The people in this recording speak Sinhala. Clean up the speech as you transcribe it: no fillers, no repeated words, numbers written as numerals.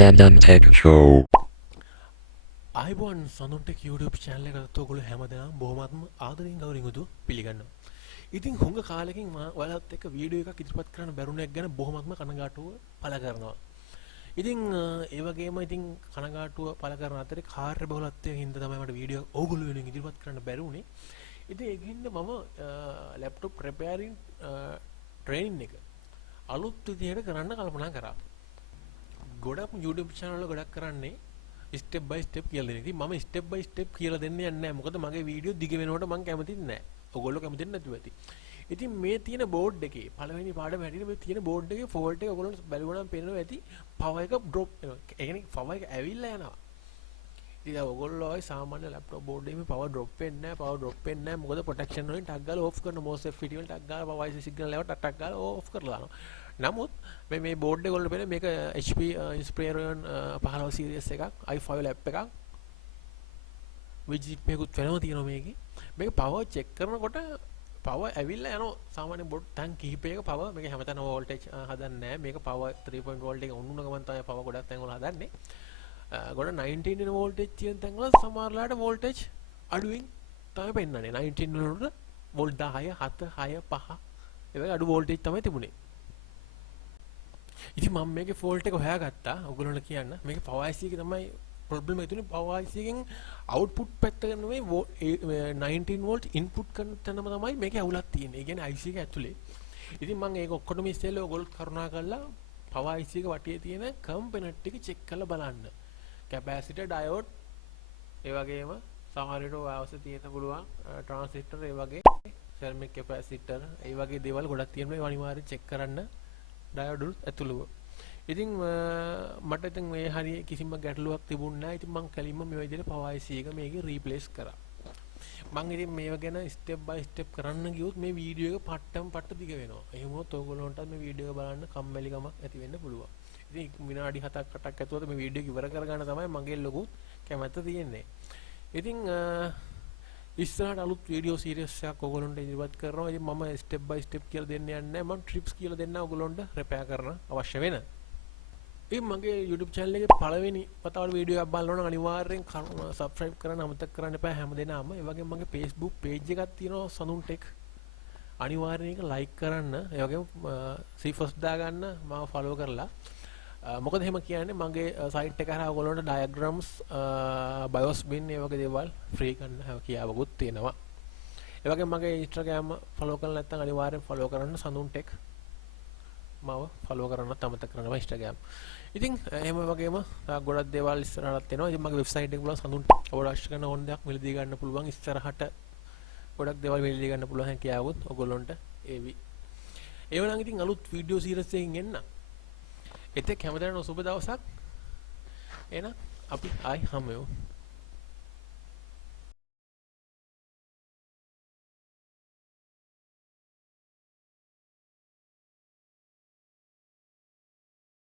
Sandon Tech Show. අයිබෝන් සඳුන්ට YouTube channel එකට ඔයගොල්ලෝ හැමදාම බොහොමත්ම ආදරෙන් ගෞරවයෙන් යුතුව පිළිගන්නවා. ඉතින් හුඟ කාලෙකින් මම ඔයාලත් එක්ක වීඩියෝ එකක් ඉදිරිපත් කරන්න බැරුණ එක ගැන බොහොමත්ම කනගාටුව පළ කරනවා. ඉතින් ඒ වගේම ඉතින් කනගාටුව පළ කරන අතරේ කාර්ය බහුලත්වයෙන් හින්දා තමයි මට වීඩියෝ ඕගොල්ලෝ වෙනුවෙන් ඉදිරිපත් කරන්න බැරි වුණේ. ඉතින් ඒකින්ද මම laptop repairing training එක අලුත් විදිහට කරන්න කල්පනා කරා. ගොඩක් YouTube channel වල ගොඩක් කරන්නේ ස්ටෙප් බයි ස්ටෙප් කියලා දෙන. ඉතින් මම ස්ටෙප් බයි ස්ටෙප් කියලා දෙන්නේ නැහැ. මොකද මගේ වීඩියෝ දිග වෙනකොට මම කැමති නැහැ. ඔයගොල්ලෝ කැමති නැතුව ඇති. ඉතින් මේ තියෙන බෝඩ් එකේ පළවෙනි පාඩම හැටියට මේ තියෙන බෝඩ් එකේ ෆෝල්ට් එක ඔයගොල්ලෝ බැලුවනම් පේනවා ඇති පවර් එක ඩ්‍රොප් වෙනවා. ඒ කියන්නේ පවර් එක ඇවිල්ලා යනවා. ඉතින් ඔයගොල්ලෝ ආයි සාමාන්‍ය ලැප්ටොප් බෝඩ් එකේ පවර් ඩ්‍රොප් වෙන්නේ නැහැ. පවර් ඩ්‍රොප් වෙන්නේ නැහැ. මොකද ප්‍රොටෙක්ෂන් වලින් ටක් ගාලා ඕෆ් කරන MOSFET වලින් ටක් ගාලා පවර් සිග්නල් එකව ටක් ගාලා ඕෆ් කරලා දානවා. නමුත් මේ බෝඩ් එක වල මේක HP Inspiron 15 series එකක් i5 lap එකක් විජිට් මේකුත් වෙනවා තියෙනවා මේකේ. මේක පවර් චෙක් කරනකොට පවර් ඇවිල්ලා යනවා. සාමාන්‍ය බෝඩ් ටැන් කිහිපයක පවර් මේක හැමතැනම වෝල්ටේජ් හදන්නේ නැහැ. මේක පවර් 3 වෝල්ට් එක උන්නුන ගමන් තමයි පවර් ගොඩක් තැන් වල හදන්නේ. ගොඩ 19 වෙන වෝල්ටේජ් තියෙන තැන් වල සමහරලාට වෝල්ටේජ් අඩුවෙන් තමයි පෙන්නන්නේ. 19 වලට වෝල්ට් 10 7 6 5 ඒ වගේ අඩු වෝල්ටේජ් තමයි තිබුණේ. ඉතින් මම මේකේ ෆෝල්ට් එක හොයාගත්තා. ඔයගොල්ලන්ට කියන්න. මේකේ පවර් IC එකේ තමයි ප්‍රොබ්ලම් එක තියෙන්නේ. පවර් IC එකෙන් අවුට්පුට් පැත්ත නෙමෙයි 19 වෝල්ට් ඉන්පුට් කරන තැනම තමයි මේකේ අවුලක් තියෙන්නේ. ඒ කියන්නේ IC එක ඇතුලේ. ඉතින් මම ඒක ඔක්කොටම ඉස්සෙල්ලා ඔයගොල්ලෝ කරුණා කරලා පවර් IC එක වටේ තියෙන කම්පොනන්ට් ටික චෙක් කරලා බලන්න. කැපැසිටර් ඩයෝඩ් ඒ වගේම සමහර විට ඔයාවසේ තියෙන පුළුවන් ට්‍රාන්සිස්ටර් ඒ වගේ සර්මික් කැපැසිටර් ඒ වගේ දේවල් ගොඩක් තියෙනවා. ඒවා අනිවාර්යයෙන් චෙක් කරන්න. ඩයෝඩුල් ඇතුළුව. ඉතින් මට ඉතින් මේ හරිය කිසිම ගැටලුවක් තිබුණේ නැහැ. ඉතින් මම කලින්ම මේ විදිහට පවර් IC එක මේකේ රීප්ලේස් කරා. මම ඉතින් මේව ගැන ස්ටෙප් බයි ස්ටෙප් කරන්න ගියොත් මේ වීඩියෝ එක පට්ටම් පට්ට දිග වෙනවා. එහෙම වුණොත් ඔයගොල්ලන්ට මේ වීඩියෝ එක බලන්න කම්මැලිකමක් ඇති වෙන්න පුළුවන්. ඉතින් විනාඩි 7ක් 8ක් ඇතුළත මේ වීඩියෝ එක ඉවර කරගන්න තමයි මගේ ලොකු කැමැත්ත තියෙන්නේ. ඉතින් ඉස්සරහට අලුත් වීඩියෝ සීරීස් එකක් ඔයගොල්ලන්ට ඉදිරිපත් කරනවා. ඉතින් මම ස්ටෙප් බයි ස්ටෙප් කියලා දෙන්න යන්නේ නැහැ. මම ට්‍රිප්ස් කියලා දෙන්න ඔයගොල්ලන්ට රිපෙයාර් කරන්න අවශ්‍ය වෙන. ඉතින් මගේ YouTube channel එකේ පළවෙනි වතාවට වීඩියෝ එකක් බලන්න ඕන අනිවාර්යෙන් subscribe කරන්න අමතක කරන්න එපා හැමදේනම. ඒ වගේම මගේ Facebook page එකක් තියෙනවා සනුන් ටෙක්. අනිවාර්යෙන් ඒක like කරන්න. ඒ වගේම C1 දාගන්න මාව follow කරලා. මොකද එහෙම කියන්නේ මගේ සයිට් එක හරහා ඔයගොල්ලන්ට ඩයග්‍රෑම්ස් BIOS bin ඒ වගේ දේවල් ෆ්‍රී කරන්න කියාවකුත් තියෙනවා. ඒ වගේම මගේ Instagram follow කරලා නැත්නම් අනිවාර්යෙන් follow කරන්න සඳුන් ටෙක්. මාව follow කරන්න අමතක කරන්න Instagram. ඉතින් එහෙම වගේම ගොඩක් දේවල් ඉස්සරහට එනවා. ඉතින් මගේ වෙබ්සයිට් එක පුළුවන් සඳුන් අවශ්‍ය කරන ඕන දෙයක් මිලදී ගන්න පුළුවන්. ඉස්සරහට ගොඩක් දේවල් මිලදී ගන්න පුළුවන් හැකියාවොත් ඔයගොල්ලන්ට ඒවි. ඒ වුණාම ඉතින් අලුත් වීඩියෝ සීරීස් එකකින් එන්න. එතෙක් හැමදාම සුබ දවසක්. එහෙනම් අපි ආයි හමු වෙමු.